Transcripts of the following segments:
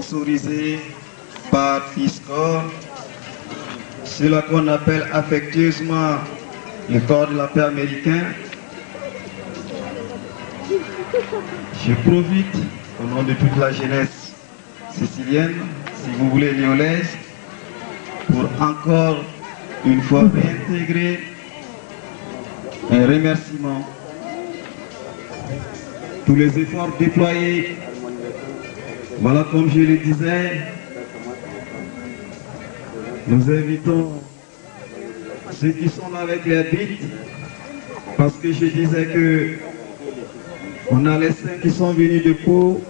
sponsorisé par Peace-Corps, cela qu'on appelle affectueusement le corps de la paix américain. Je profite au nom de toute la jeunesse sicilienne, si vous voulez néolaise, pour encore une fois réintégrer un remerciement. Tous les efforts déployés, voilà, comme je le disais, nous invitons ceux qui sont là avec les bites, parce que je disais que on a les 5 qui sont venus de Pau,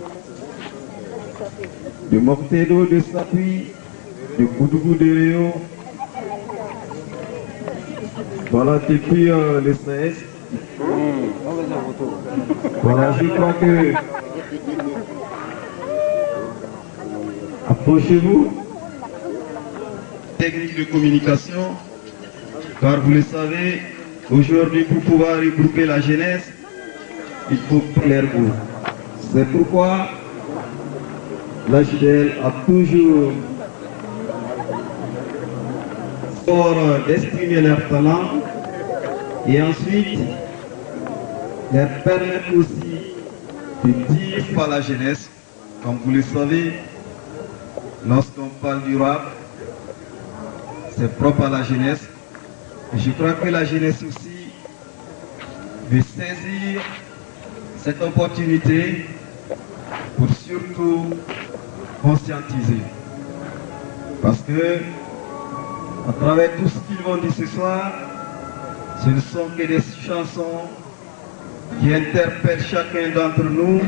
de Mortedo, de Sapui, de Koudougou de Réo. Voilà, depuis le 16. Voilà, je crois que approchez-vous. Technique de communication, car vous le savez, aujourd'hui pour pouvoir regrouper la jeunesse, il faut plaire vous. C'est pourquoi la JDL a toujours fort d'exprimer leur talent et ensuite leur permettre aussi de dire par la jeunesse, comme vous le savez, lorsqu'on parle du rap, c'est propre à la jeunesse. Et je crois que la jeunesse aussi veut saisir cette opportunité pour surtout conscientiser. Parce que, à travers tout ce qu'ils vont dire ce soir, ce ne sont que des chansons qui interpellent chacun d'entre nous,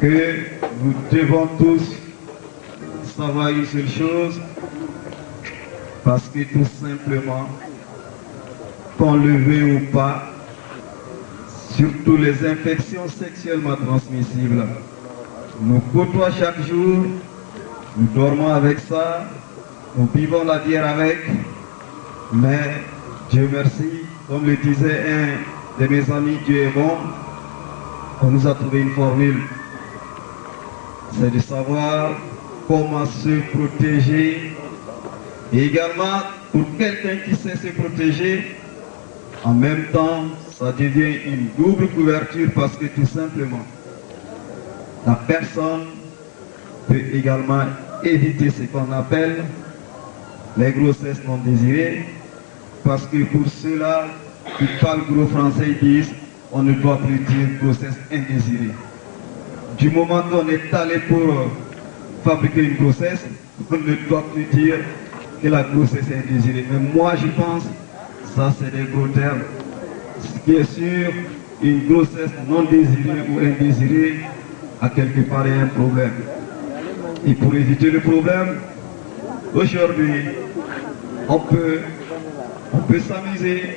que nous devons tous savoir une seule chose, parce que tout simplement, qu'on le veuille ou pas, surtout les infections sexuellement transmissibles, nous côtoient chaque jour, nous dormons avec ça, nous buvons la bière avec, mais Dieu merci, comme le disait un de mes amis, Dieu est bon, on nous a trouvé une formule, c'est de savoir comment se protéger. Et également, pour quelqu'un qui sait se protéger, en même temps, ça devient une double couverture parce que tout simplement, la personne peut également éviter ce qu'on appelle les grossesses non désirées, parce que pour ceux-là qui parlent gros français, ils disent on ne doit plus dire grossesse indésirée. Du moment qu'on est allé pour fabriquer une grossesse, on ne doit plus dire que la grossesse est indésirée. Mais moi je pense, ça c'est des gros termes. Ce qui est sûr, une grossesse non désirée ou indésirée, à quelque part il y a un problème. Et pour éviter le problème, aujourd'hui, on peut s'amuser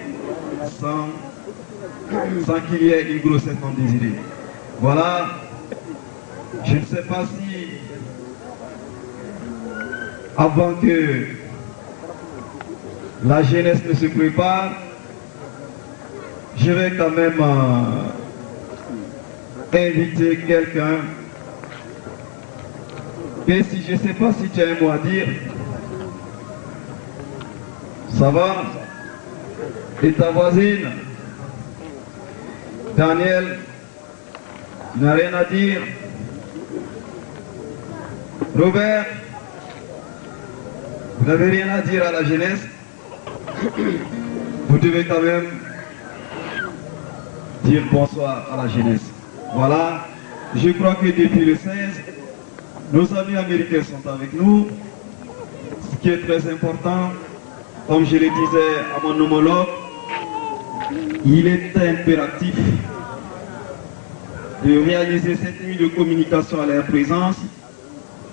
sans qu'il y ait une grossesse non désirée. Voilà, je ne sais pas si avant que la jeunesse ne se prépare, je vais quand même inviter quelqu'un. Et si je ne sais pas si tu as un mot à dire, ça va? Et ta voisine, Daniel, tu n'as rien à dire? Robert, vous n'avez rien à dire à la jeunesse? Vous devez quand même dire bonsoir à la jeunesse. Voilà, je crois que depuis le 16, nos amis américains sont avec nous, ce qui est très important. Comme je le disais à mon homologue, il est impératif de réaliser cette nuit de communication à leur présence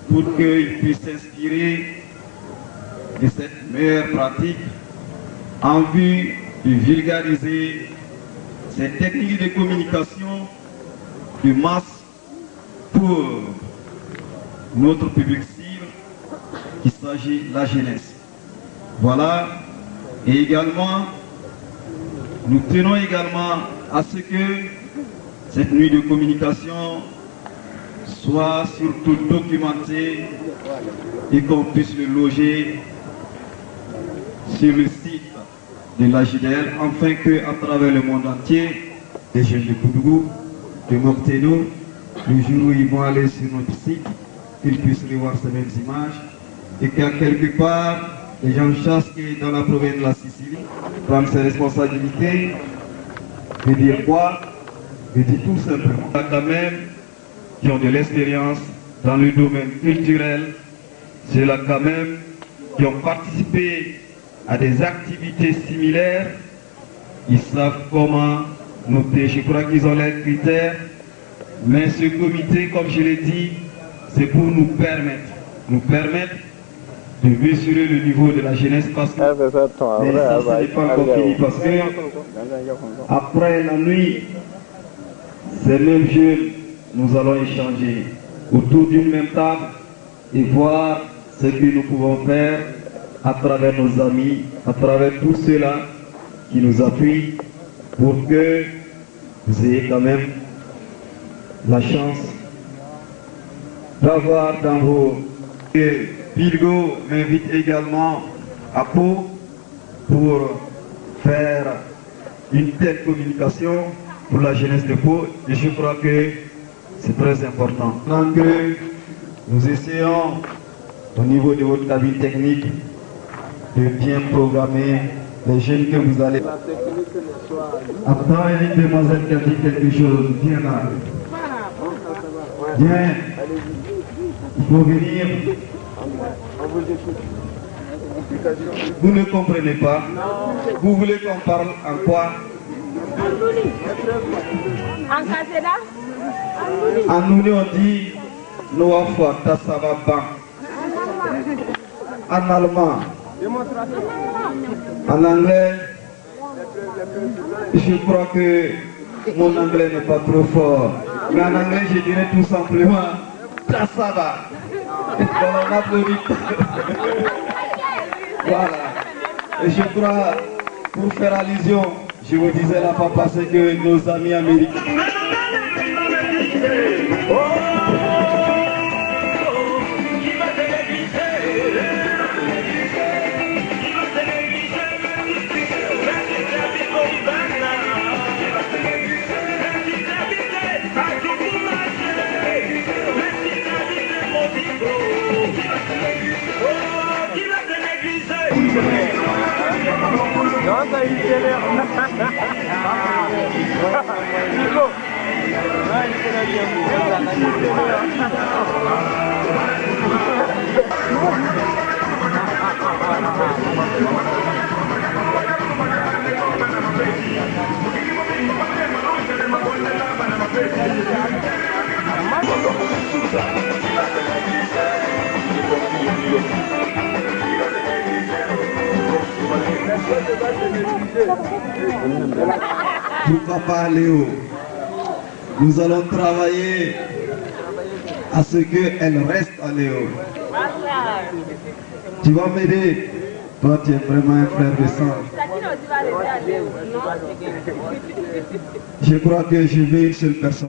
pour qu'ils puissent s'inspirer de cette meilleure pratique en vue de vulgariser ces techniques de communication de masse pour notre public cible, qu'il s'agit de la jeunesse. Voilà, et également, nous tenons également à ce que cette nuit de communication soit surtout documenté et qu'on puisse le loger sur le site de la JDL, afin qu'à travers le monde entier, les jeunes de Koudougou, de Mocteno, le jour où ils vont aller sur notre site, qu'ils puissent revoir ces mêmes images et qu'à quelque part, les gens chassent qui dans la province de la Sicile prennent ses responsabilités, de dire quoi? De dire tout simplement. Il y a quand même qui ont de l'expérience dans le domaine culturel, ceux-là quand même qui ont participé à des activités similaires, ils savent comment noter. Je crois qu'ils ont leurs critères, mais ce comité, comme je l'ai dit, c'est pour nous permettre de mesurer le niveau de la jeunesse parce que mais ça, ce n'est pas encore fini parce que après la nuit, ces mêmes jeunes, nous allons échanger autour d'une même table et voir ce que nous pouvons faire à travers nos amis, à travers tous ceux-là qui nous appuient pour que vous ayez quand même la chance d'avoir dans vos... Et Pilgo m'invite également à Pau pour faire une telle communication pour la jeunesse de Pau et je crois que c'est très important. Donc nous essayons au niveau de votre cabine technique de bien programmer les jeunes que vous allez... Attends, il y a une demoiselle qui a dit quelque chose, viens là. Viens, il faut venir. Vous ne comprenez pas. Vous voulez qu'on parle en quoi? En Nouni on dit Noa Fois Tassava. En allemand. En anglais, je crois que mon anglais n'est pas trop fort. Mais en anglais, je dirais tout simplement Tassava. On applaudit. Voilà. Et je crois, pour faire allusion, je vous disais là, papa, c'est que nos amis américains. Pour Papa Léo, nous allons travailler à ce qu'elle reste à Léo. Tu vas m'aider? Toi, tu es vraiment un frère de sang. Je crois que je vais une seule personne.